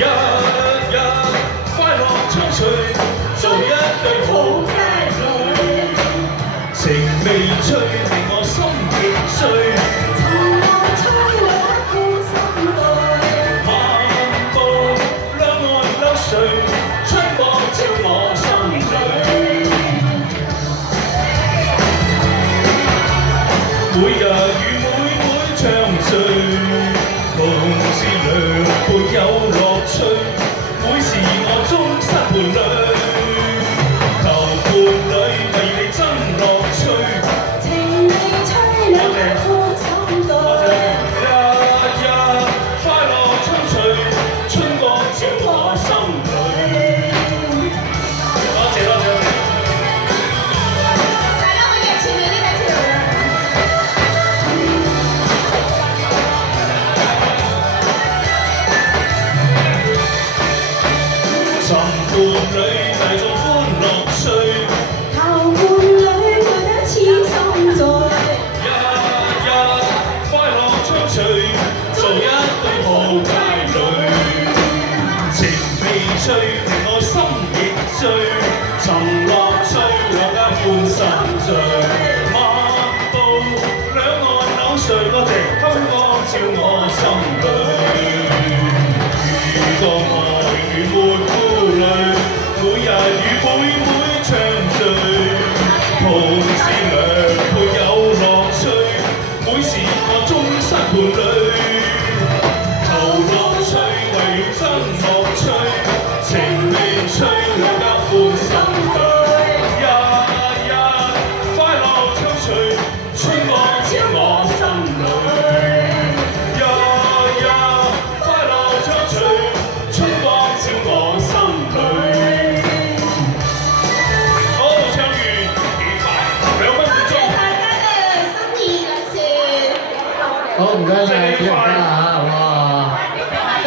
日日快樂暢隨，做一對好佳侶。情未醉，令我心亦醉。情浪吹我苦心內，漫步兩岸流水，春光照我心裏。每日與妹妹暢聚，同是良伴有樂趣。每時我終身伴侶，求伴侶為你真樂趣。情未吹兩眼苦心內，日日快樂暢隨，春光照我心裏。多謝多謝。大家可以前面呢位跳嘅。尋伴侶大眾歡樂趣，求伴侶愛得痴心在，日日快樂暢隨，做一對好佳侶。情未醉，令我心亦醉，尋樂趣，兩家歡心醉。漫步兩岸柳絮，多謝香光照我心裏。如果愛與沒顧慮，每日與妹妹暢聚，同是良伴有樂趣。每時我終身伴侶，求樂趣為真樂趣，情未吹兩家歡心對。日日快樂暢隨，春光照我心裏。日日快樂暢隨，春光照我心裏。好，唱完幾快，2分半鐘。大家嘅心意兩説。好，唔該晒，主持人家嚇，好啊。